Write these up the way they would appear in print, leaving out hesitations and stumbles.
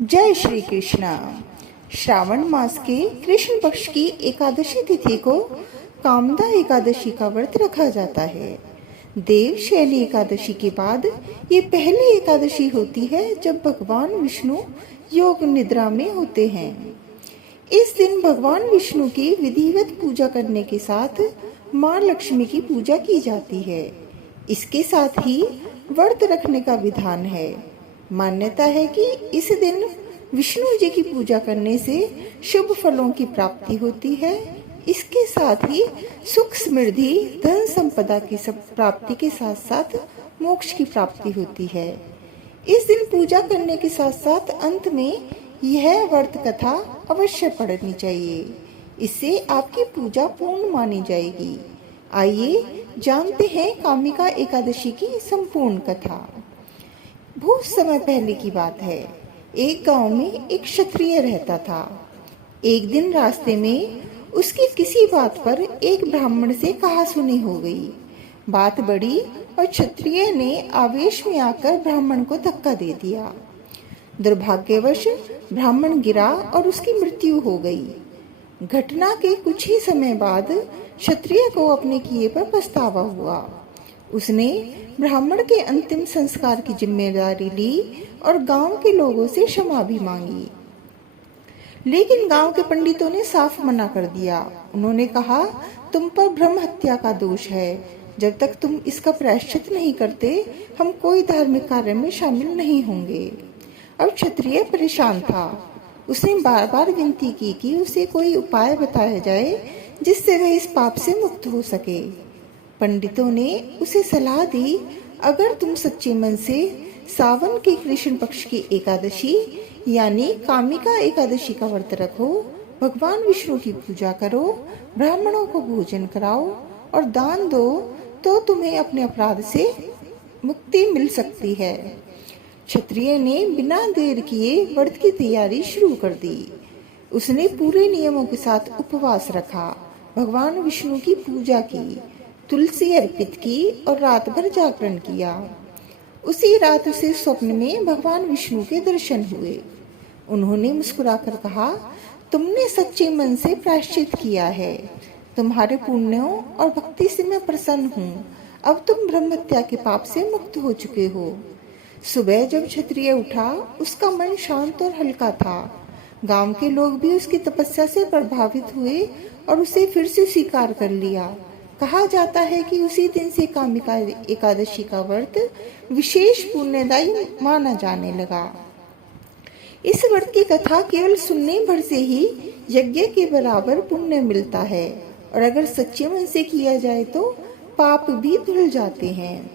जय श्री कृष्णा। श्रावण मास के कृष्ण पक्ष की एकादशी तिथि को कामदा एकादशी का व्रत रखा जाता है। देवशयनी एकादशी के बाद ये पहली एकादशी होती है जब भगवान विष्णु योग निद्रा में होते हैं। इस दिन भगवान विष्णु की विधिवत पूजा करने के साथ माँ लक्ष्मी की पूजा की जाती है। इसके साथ ही व्रत रखने का विधान है। मान्यता है कि इस दिन विष्णु जी की पूजा करने से शुभ फलों की प्राप्ति होती है। इसके साथ ही सुख समृद्धि धन संपदा की प्राप्ति के साथ साथ मोक्ष की प्राप्ति होती है। इस दिन पूजा करने के साथ साथ अंत में यह व्रत कथा अवश्य पढ़नी चाहिए। इससे आपकी पूजा पूर्ण मानी जाएगी। आइए जानते हैं कामिका एकादशी की संपूर्ण कथा। बहुत समय पहले की बात है। एक गांव में एक क्षत्रिय रहता था। एक दिन रास्ते में उसकी किसी बात पर एक ब्राह्मण से कहासुनी हो गई। बात बढ़ी और क्षत्रिय ने आवेश में आकर ब्राह्मण को धक्का दे दिया। दुर्भाग्यवश ब्राह्मण गिरा और उसकी मृत्यु हो गई। घटना के कुछ ही समय बाद क्षत्रिय को अपने किए पर पछतावा हुआ। उसने ब्राह्मण के अंतिम संस्कार की जिम्मेदारी ली और गांव के लोगों से क्षमा भी मांगी। लेकिन गांव के पंडितों ने साफ मना कर दिया। उन्होंने कहा, तुम पर ब्रह्म हत्या का दोष है। जब तक तुम इसका प्रायश्चित नहीं करते, हम कोई धार्मिक कार्य में शामिल नहीं होंगे। अब क्षत्रिय परेशान था। उसने बार बार विनती की कि उसे कोई उपाय बताया जाए जिससे वह इस पाप से मुक्त हो सके। पंडितों ने उसे सलाह दी, अगर तुम सच्चे मन से सावन के कृष्ण पक्ष की एकादशी यानी कामिका एकादशी का व्रत रखो, भगवान विष्णु की पूजा करो, ब्राह्मणों को भोजन कराओ और दान दो, तो तुम्हें अपने अपराध से मुक्ति मिल सकती है। क्षत्रिय ने बिना देर किए व्रत की तैयारी शुरू कर दी। उसने पूरे नियमों के साथ उपवास रखा, भगवान विष्णु की पूजा की, तुलसी अर्पित की और रात भर जागरण किया। उसी रात उसे स्वप्न में भगवान विष्णु के दर्शन हुए। उन्होंने मुस्कुराकर कहा, तुमने सच्चे मन से प्रायश्चित किया है। तुम्हारे पुण्यों और भक्ति से मैं प्रसन्न हूँ। अब तुम ब्रह्महत्या के पाप से मुक्त हो चुके हो। सुबह जब क्षत्रिय उठा, उसका मन शांत और हल्का था। गांव के लोग भी उसकी तपस्या से प्रभावित हुए और उसे फिर से स्वीकार कर लिया। कहा जाता है कि उसी दिन से कामिका एकादशी का व्रत विशेष पुण्यदायी माना जाने लगा। इस व्रत की कथा केवल सुनने भर से ही यज्ञ के बराबर पुण्य मिलता है और अगर सच्चे मन से किया जाए तो पाप भी धुल जाते हैं।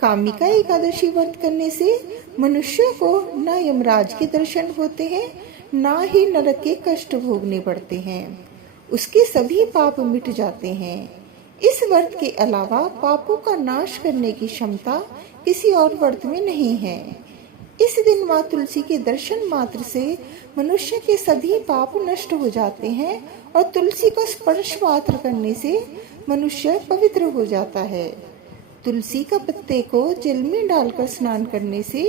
कामिका एकादशी व्रत करने से मनुष्य को न यमराज के दर्शन होते हैं, न ही नरक के कष्ट भोगने पड़ते हैं। उसके सभी पाप मिट जाते हैं। इस व्रत के अलावा पापों का नाश करने की क्षमता किसी और व्रत में नहीं है। इस दिन माँ तुलसी के दर्शन मात्र से मनुष्य के सभी पाप नष्ट हो जाते हैं और तुलसी का स्पर्श मात्र करने से मनुष्य पवित्र हो जाता है। तुलसी का पत्ते को जल में डालकर स्नान करने से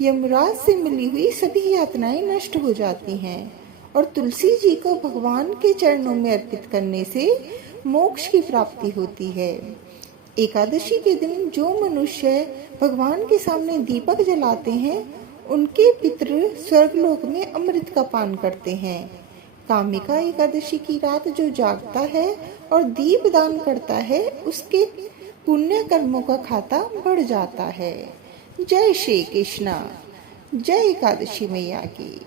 यमराज से मिली हुई सभी यातनाएं नष्ट हो जाती हैं और तुलसी जी को भगवान के चरणों में अर्पित करने से मोक्ष की प्राप्ति होती है। एकादशी के दिन जो मनुष्य भगवान के सामने दीपक जलाते हैं, उनके पितृ स्वर्गलोक में अमृत का पान करते हैं। कामिका एकादशी की रात जो जागता है और दीप दान करता है, उसके पुण्य कर्मों का खाता बढ़ जाता है। जय श्री कृष्णा। जय एकादशी मैया की।